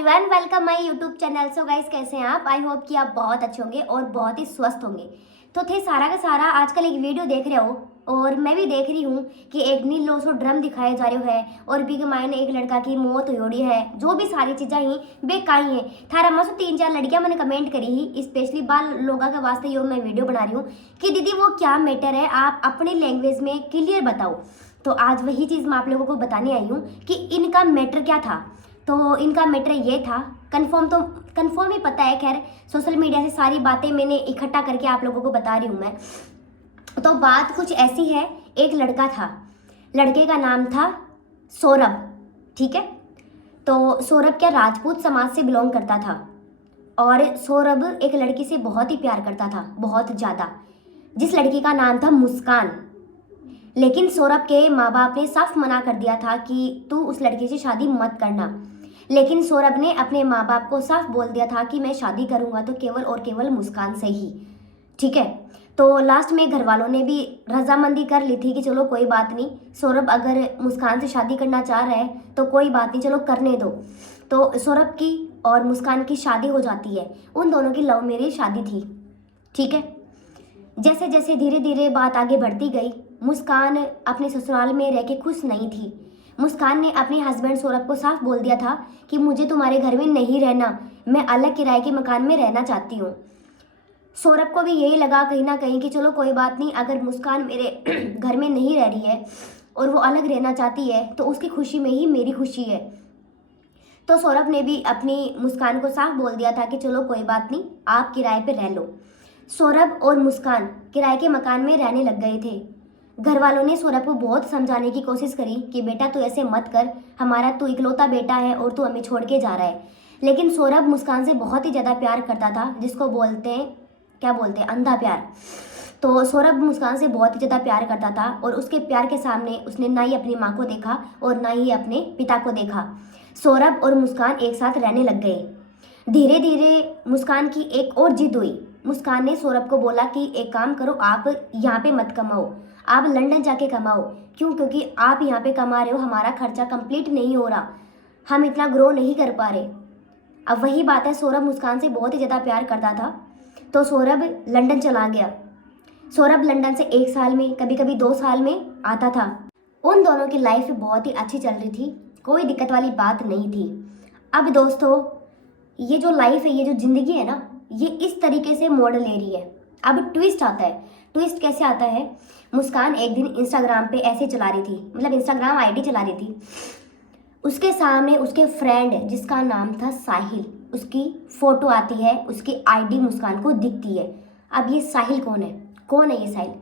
Everyone, welcome my YouTube channel. So guys, कैसे हैं आप? आई होप कि आप बहुत अच्छे होंगे और बहुत ही स्वस्थ होंगे। तो थे सारा का सारा आजकल एक वीडियो देख रहे हो और मैं भी देख रही हूँ कि एक नीलो सो ड्रम दिखाए जा रहे है और बी के मायने एक लड़का की मौत हुई है। जो भी सारी चीज़ें ही बेकाई हैं थारा मसो 3-4 लड़कियां मैंने कमेंट करी ही, स्पेशली बाल लोगों के वास्ते यो मैं वीडियो बना रही हूँ कि दीदी वो क्या मैटर है, आप अपनी लैंग्वेज में क्लियर बताओ। तो आज वही चीज़ मैं आप लोगों को बताने आई हूँ कि इनका मैटर क्या था। तो इनका मैटर ये था, कंफर्म ही पता है। खैर, सोशल मीडिया से सारी बातें मैंने इकट्ठा करके आप लोगों को बता रही हूँ मैं। तो बात कुछ ऐसी है, एक लड़का था, लड़के का नाम था सौरभ। ठीक है, तो सौरभ क्या राजपूत समाज से बिलोंग करता था और सौरभ एक लड़की से बहुत ही प्यार करता था, बहुत ज़्यादा, जिस लड़की का नाम था मुस्कान। लेकिन सौरभ के माँ बाप ने साफ मना कर दिया था कि तू उस लड़की से शादी मत करना। लेकिन सौरभ ने अपने माँ बाप को साफ बोल दिया था कि मैं शादी करूंगा तो केवल और केवल मुस्कान से ही। ठीक है, तो लास्ट में घर वालों ने भी रजामंदी कर ली थी कि चलो कोई बात नहीं, सौरभ अगर मुस्कान से शादी करना चाह रहा है तो कोई बात नहीं, चलो करने दो। तो सौरभ की और मुस्कान की शादी हो जाती है। उन दोनों की लव मैरिज शादी थी। ठीक है, जैसे जैसे धीरे धीरे बात आगे बढ़ती गई, मुस्कान अपने ससुराल में रह के खुश नहीं थी। मुस्कान ने अपने हस्बैंड सौरभ को साफ बोल दिया था कि मुझे तुम्हारे घर में नहीं रहना, मैं अलग किराए के मकान में रहना चाहती हूँ। सौरभ को भी यही लगा कहीं ना कहीं कि चलो कोई बात नहीं, अगर मुस्कान मेरे घर में नहीं रह रही है और वो अलग रहना चाहती है तो उसकी खुशी में ही मेरी खुशी है। तो सौरभ ने भी अपनी मुस्कान को साफ बोल दिया था कि चलो कोई बात नहीं, आप किराए पे रह लो। सौरभ और मुस्कान किराए के मकान में रहने लग गए थे। घर वालों ने सौरभ को बहुत समझाने की कोशिश करी कि बेटा तू ऐसे मत कर, हमारा तू इकलौता बेटा है और तू हमें छोड़ के जा रहा है। लेकिन सौरभ मुस्कान से बहुत ही ज़्यादा प्यार करता था, जिसको बोलते हैं, क्या बोलते हैं, अंधा प्यार। तो सौरभ मुस्कान से बहुत ही ज़्यादा प्यार करता था और उसके प्यार के सामने उसने ना ही अपनी माँ को देखा और ना ही अपने पिता को देखा। सौरभ और मुस्कान एक साथ रहने लग गए। धीरे धीरे मुस्कान की एक और जिद हुई। मुस्कान ने सौरभ को बोला कि एक काम करो, आप यहाँ पे मत कमाओ, आप लंदन जाके कमाओ। क्यों? क्योंकि आप यहाँ पे कमा रहे हो, हमारा खर्चा कंप्लीट नहीं हो रहा, हम इतना ग्रो नहीं कर पा रहे। अब वही बात है, सौरभ मुस्कान से बहुत ही ज़्यादा प्यार करता था तो सौरभ लंदन चला गया। सौरभ लंदन से 1 साल में, कभी कभी 2 साल में आता था। उन दोनों की लाइफ बहुत ही अच्छी चल रही थी, कोई दिक्कत वाली बात नहीं थी। अब दोस्तों, ये जो लाइफ है, ये जो ज़िंदगी है ना, ये इस तरीके से मोड़ ले रही है। अब ट्विस्ट आता है। ट्विस्ट कैसे आता है? मुस्कान एक दिन इंस्टाग्राम पे ऐसे चला रही थी, मतलब इंस्टाग्राम आईडी चला रही थी। उसके सामने उसके फ्रेंड जिसका नाम था साहिल, उसकी फ़ोटो आती है, उसकी आईडी मुस्कान को दिखती है। अब ये साहिल कौन है? कौन है ये साहिल?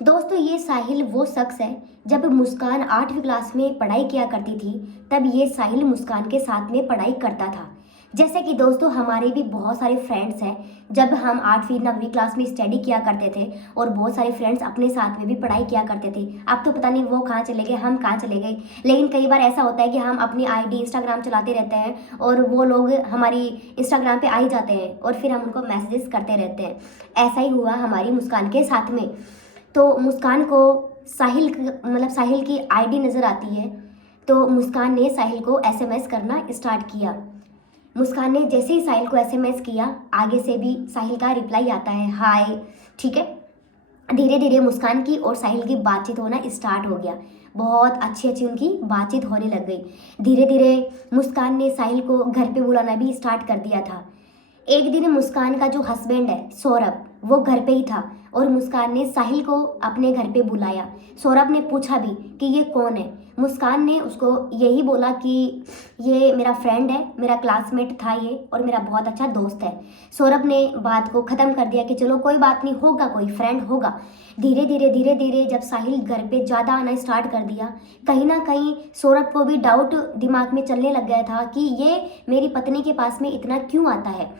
दोस्तों, ये साहिल वो शख्स है, जब मुस्कान 8वीं क्लास में पढ़ाई किया करती थी तब ये साहिल मुस्कान के साथ में पढ़ाई करता था। जैसे कि दोस्तों, हमारे भी बहुत सारे फ्रेंड्स हैं, जब हम 8वीं-9वीं क्लास में स्टडी किया करते थे और बहुत सारे फ्रेंड्स अपने साथ में भी पढ़ाई किया करते थे। अब तो पता नहीं वो कहाँ चले गए, हम कहाँ चले गए। लेकिन कई बार ऐसा होता है कि हम अपनी आईडी इंस्टाग्राम चलाते रहते हैं और वो लोग हमारी इंस्टाग्राम पे आ ही जाते हैं और फिर हम उनको मैसेजेस करते रहते हैं। ऐसा ही हुआ हमारी मुस्कान के साथ में। तो मुस्कान को साहिल की आईडी नज़र आती है, तो मुस्कान ने साहिल को एसएमएस करना स्टार्ट किया। मुस्कान ने जैसे ही साहिल को एसएमएस किया, आगे से भी साहिल का रिप्लाई आता है, हाय। ठीक है, धीरे धीरे मुस्कान की और साहिल की बातचीत होना स्टार्ट हो गया। बहुत अच्छी अच्छी उनकी बातचीत होने लग गई। धीरे धीरे मुस्कान ने साहिल को घर पे बुलाना भी स्टार्ट कर दिया था। एक दिन मुस्कान का जो हस्बैंड है सौरभ, वो घर पे ही था और मुस्कान ने साहिल को अपने घर पे बुलाया। सौरभ ने पूछा भी कि ये कौन है। मुस्कान ने उसको यही बोला कि ये मेरा फ्रेंड है, मेरा क्लासमेट था ये और मेरा बहुत अच्छा दोस्त है। सौरभ ने बात को ख़त्म कर दिया कि चलो कोई बात नहीं, होगा कोई फ्रेंड होगा। धीरे धीरे जब साहिल घर पे ज़्यादा आना स्टार्ट कर दिया, कहीं ना कहीं सौरभ को भी डाउट दिमाग में चलने लग गया था कि ये मेरी पत्नी के पास में इतना क्यों आता है।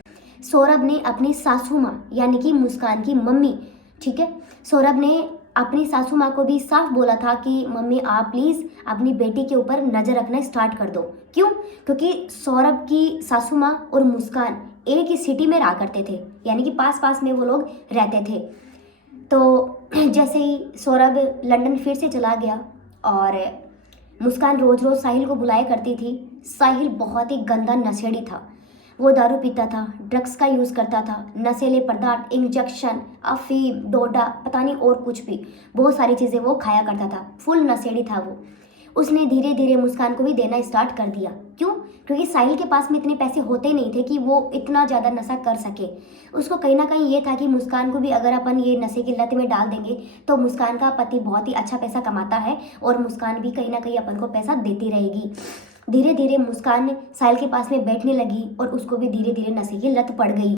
सौरभ ने अपनी सासू माँ यानी कि मुस्कान की मम्मी, ठीक है, सौरभ ने अपनी सासू माँ को भी साफ बोला था कि मम्मी आप प्लीज़ अपनी बेटी के ऊपर नज़र रखना स्टार्ट कर दो। क्यों? क्योंकि सौरभ की सासू माँ और मुस्कान एक ही सिटी में रहा करते थे, यानी कि पास पास में वो लोग रहते थे। तो जैसे ही सौरभ लंदन फिर से चला गया और मुस्कान रोज़ रोज़ साहिल को बुलाया करती थी, साहिल बहुत ही गंदा नशेड़ी था। वो दारू पीता था, ड्रग्स का यूज़ करता था, नशीले पदार्थ, इंजेक्शन, अफीम, डोडा, पता नहीं और कुछ भी बहुत सारी चीज़ें वो खाया करता था। फुल नशेड़ी था वो। उसने धीरे धीरे मुस्कान को भी देना स्टार्ट कर दिया। क्यों? क्योंकि साहिल के पास में इतने पैसे होते नहीं थे कि वो इतना ज़्यादा नशा कर सके। उसको कहीं ना कहीं ये था कि मुस्कान को भी अगर अपन ये नशे की लत में डाल देंगे तो मुस्कान का पति बहुत ही अच्छा पैसा कमाता है और मुस्कान भी कहीं ना कहीं अपन को पैसा देती रहेगी। धीरे धीरे मुस्कान साहिल के पास में बैठने लगी और उसको भी धीरे धीरे नशे की लत पड़ गई।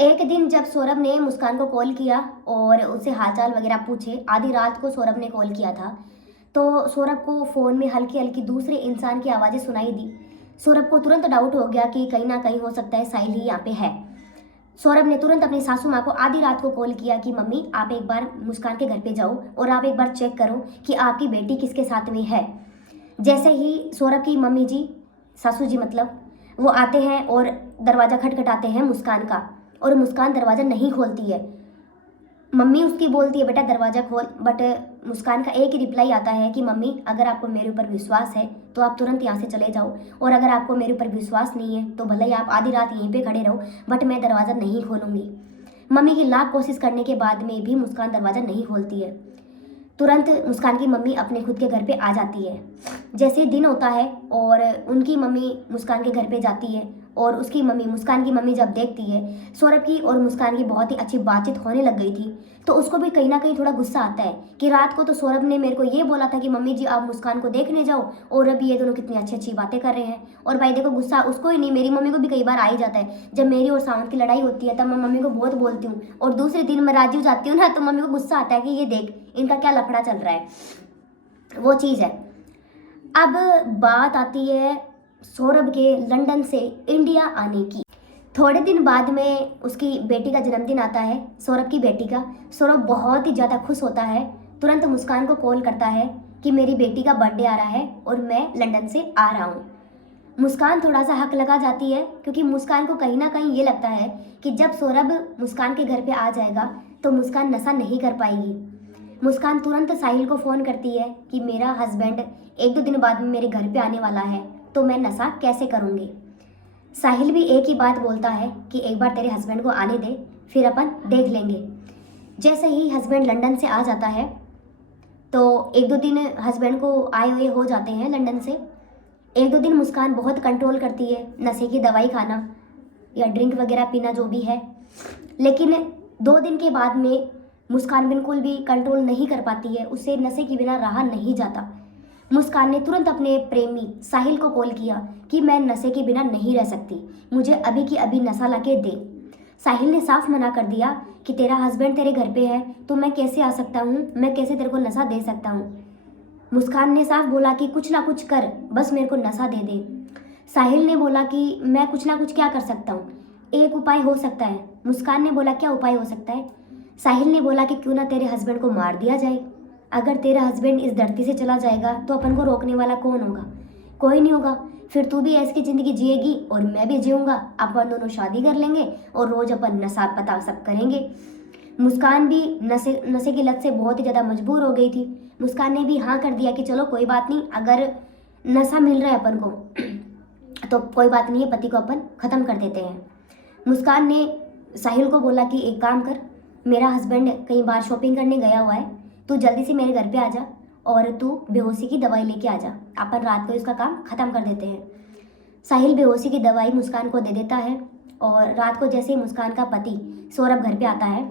एक दिन जब सौरभ ने मुस्कान को कॉल किया और उससे हालचाल वगैरह पूछे, आधी रात को सौरभ ने कॉल किया था, तो सौरभ को फ़ोन में हल्की हल्की दूसरे इंसान की आवाज़ें सुनाई दी। सौरभ को तुरंत डाउट हो गया कि कहीं ना कहीं हो सकता है साहिल ही यहाँ पे है। सौरभ ने तुरंत अपनी सासू माँ को आधी रात को कॉल किया कि मम्मी आप एक बार मुस्कान के घर पे जाओ और आप एक बार चेक करो कि आपकी बेटी किसके साथ में है। जैसे ही सौरभ की मम्मी जी, सासू जी मतलब, वो आते हैं और दरवाज़ा खटखटाते हैं मुस्कान का, और मुस्कान दरवाज़ा नहीं खोलती है। मम्मी उसकी बोलती है बेटा दरवाज़ा खोल, बट मुस्कान का एक ही रिप्लाई आता है कि मम्मी अगर आपको मेरे ऊपर विश्वास है तो आप तुरंत यहाँ से चले जाओ, और अगर आपको मेरे ऊपर विश्वास नहीं है तो भले ही आप आधी रात यहीं पे खड़े रहो, बट मैं दरवाज़ा नहीं खोलूँगी। मम्मी की लाख कोशिश करने के बाद में भी मुस्कान दरवाज़ा नहीं खोलती है। तुरंत मुस्कान की मम्मी अपने खुद के घर पे आ जाती है। जैसे दिन होता है और उनकी मम्मी मुस्कान के घर पे जाती है, और उसकी मम्मी, मुस्कान की मम्मी जब देखती है सौरभ की और मुस्कान की बहुत ही अच्छी बातचीत होने लग गई थी, तो उसको भी कहीं ना कहीं थोड़ा गुस्सा आता है कि रात को तो सौरभ ने मेरे को ये बोला था कि मम्मी जी आप मुस्कान को देखने जाओ, और अभी ये दोनों कितनी अच्छी अच्छी बातें कर रहे हैं। और भाई देखो, गुस्सा उसको ही नहीं, मेरी मम्मी को भी कई बार आ ही जाता है। जब मेरी और सावंत की लड़ाई होती है तब मैं मम्मी को बहुत बोलती हूँ, और दूसरे दिन मैं राजीव जाती हूँ ना तो मम्मी को गुस्सा आता है कि ये देख इनका क्या लफड़ा चल रहा है। वो चीज़ है। अब बात आती है सौरभ के लंदन से इंडिया आने की। थोड़े दिन बाद में उसकी बेटी का जन्मदिन आता है, सौरभ की बेटी का। सौरभ बहुत ही ज़्यादा खुश होता है, तुरंत मुस्कान को कॉल करता है कि मेरी बेटी का बर्थडे आ रहा है और मैं लंदन से आ रहा हूँ। मुस्कान थोड़ा सा हक लगा जाती है, क्योंकि मुस्कान को कहीं ना कहीं ये लगता है कि जब सौरभ मुस्कान के घर पे आ जाएगा तो मुस्कान नशा नहीं कर पाएगी। मुस्कान तुरंत साहिल को फ़ोन करती है कि मेरा हस्बैंड एक दो दिन बाद में मेरे घर पे आने वाला है, तो मैं नशा कैसे करूँगी। साहिल भी एक ही बात बोलता है कि एक बार तेरे हस्बैंड को आने दे, फिर अपन देख लेंगे। जैसे ही हस्बैंड लंदन से आ जाता है तो एक दो दिन हस्बैंड को आए हुए हो जाते हैं लंदन से। एक दो दिन मुस्कान बहुत कंट्रोल करती है, नशे की दवाई खाना या ड्रिंक वगैरह पीना जो भी है, लेकिन 2 दिन के बाद में मुस्कान बिल्कुल भी कंट्रोल नहीं कर पाती है, उससे नशे के बिना रहा नहीं जाता। मुस्कान ने तुरंत अपने प्रेमी साहिल को कॉल किया कि मैं नशे के बिना नहीं रह सकती, मुझे अभी की अभी नशा ला के दे। साहिल ने साफ मना कर दिया कि तेरा हस्बैंड तेरे घर पे है तो मैं कैसे आ सकता हूँ, मैं कैसे तेरे को नशा दे सकता हूँ। मुस्कान ने साफ बोला कि कुछ ना कुछ कर, बस मेरे को नशा दे दे। साहिल ने बोला कि मैं कुछ ना कुछ क्या कर सकता हूँ, एक उपाय हो सकता है। मुस्कान ने बोला क्या उपाय हो सकता है। साहिल ने बोला कि क्यों ना तेरे हस्बैंड को मार दिया जाए। अगर तेरा हस्बैंड इस धरती से चला जाएगा तो अपन को रोकने वाला कौन होगा? कोई नहीं होगा। फिर तू भी ऐसी ज़िंदगी जिएगी और मैं भी जीऊँगा, अपन दोनों शादी कर लेंगे और रोज़ अपन नशा पता सब करेंगे। मुस्कान भी नशे की लत से बहुत ही ज़्यादा मजबूर हो गई थी। मुस्कान ने भी हाँ कर दिया कि चलो कोई बात नहीं, अगर नशा मिल रहा है अपन को तो कोई बात नहीं है, पति को अपन ख़त्म कर देते हैं। मुस्कान ने साहिल को बोला कि एक काम कर, मेरा हस्बैंड कई बार शॉपिंग करने गया हुआ है, तू जल्दी से मेरे घर पे आ जा और तू बेहोशी की दवाई लेके आ जा, अपन रात को इसका काम ख़त्म कर देते हैं। साहिल बेहोशी की दवाई मुस्कान को दे देता है और रात को जैसे ही मुस्कान का पति सौरभ घर पे आता है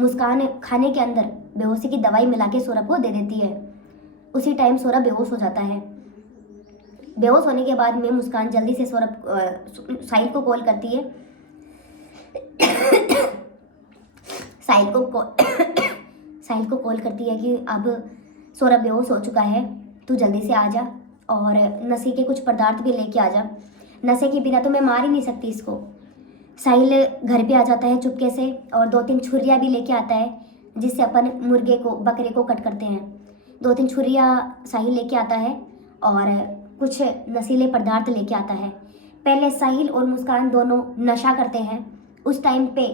मुस्कान खाने के अंदर बेहोशी की दवाई मिला के सौरभ को दे देती है। उसी टाइम सौरभ बेहोश हो जाता है। बेहोश होने के बाद में मुस्कान जल्दी से साहिल को कॉल करती है साहिल को कॉल करती है कि अब सौरभ बेहोश हो चुका है, तू जल्दी से आ जा और नशे के कुछ पदार्थ भी लेके आ जा, नशे के बिना तो मैं मार ही नहीं सकती इसको। साहिल घर पे आ जाता है चुपके से और 2-3 छुरियाँ भी लेके आता है, जिससे अपन मुर्गे को, बकरे को कट करते हैं। 2-3 छुरियाँ साहिल लेके आता है और कुछ नशीले पदार्थ लेके आता है। पहले साहिल और मुस्कान दोनों नशा करते हैं। उस टाइम पे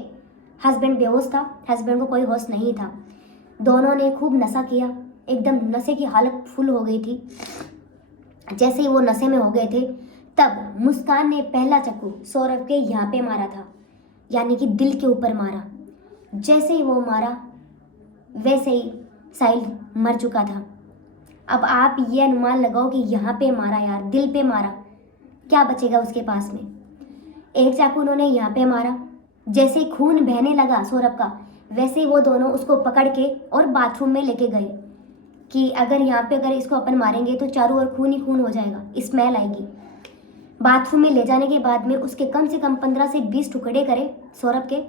हस्बैंड बेहोश था, हस्बैंड को कोई होश नहीं था। दोनों ने खूब नशा किया, एकदम नशे की हालत फुल हो गई थी। जैसे ही वो नशे में हो गए थे, तब मुस्कान ने पहला चाकू सौरभ के यहाँ पे मारा था, यानी कि दिल के ऊपर मारा। जैसे ही वो मारा वैसे ही साहिल मर चुका था। अब आप ये अनुमान लगाओ कि यहाँ पे मारा यार, दिल पे मारा, क्या बचेगा उसके पास में। एक चाकू उन्होंने यहाँ पे मारा, जैसे ही खून बहने लगा सौरभ का, वैसे ही वो दोनों उसको पकड़ के और बाथरूम में लेके गए कि अगर यहाँ पे अगर इसको अपन मारेंगे तो चारों ओर खून ही खून हो जाएगा, स्मेल आएगी। बाथरूम में ले जाने के बाद में उसके कम से कम 15 से 20 टुकड़े करे सौरभ के।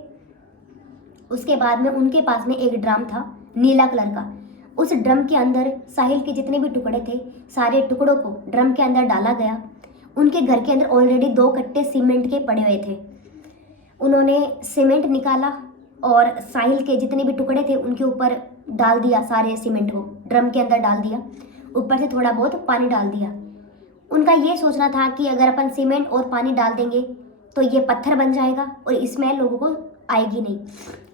उसके बाद में उनके पास में एक ड्रम था नीला कलर का। उस ड्रम के अंदर साहिल के जितने भी टुकड़े थे, सारे टुकड़ों को ड्रम के अंदर डाला गया। उनके घर के अंदर ऑलरेडी 2 कट्टे सीमेंट के पड़े हुए थे। उन्होंने सीमेंट निकाला और साहिल के जितने भी टुकड़े थे उनके ऊपर डाल दिया, सारे सीमेंट को ड्रम के अंदर डाल दिया, ऊपर से थोड़ा बहुत पानी डाल दिया। उनका ये सोचना था कि अगर अपन सीमेंट और पानी डाल देंगे तो ये पत्थर बन जाएगा और स्मेल लोगों को आएगी नहीं।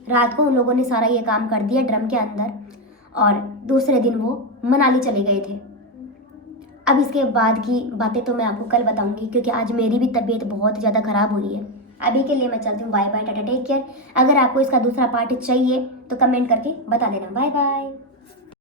रात को उन लोगों ने सारा ये काम कर दिया ड्रम के अंदर, और दूसरे दिन वो मनाली चले गए थे। अब इसके बाद की बातें तो मैं आपको कल बताऊंगी, क्योंकि आज मेरी भी तबीयत बहुत ज़्यादा ख़राब हो रही है। अभी के लिए मैं चलती हूँ, bye bye, tata, take care. अगर आपको इसका दूसरा पार्ट चाहिए तो कमेंट करके बता देना। Bye bye.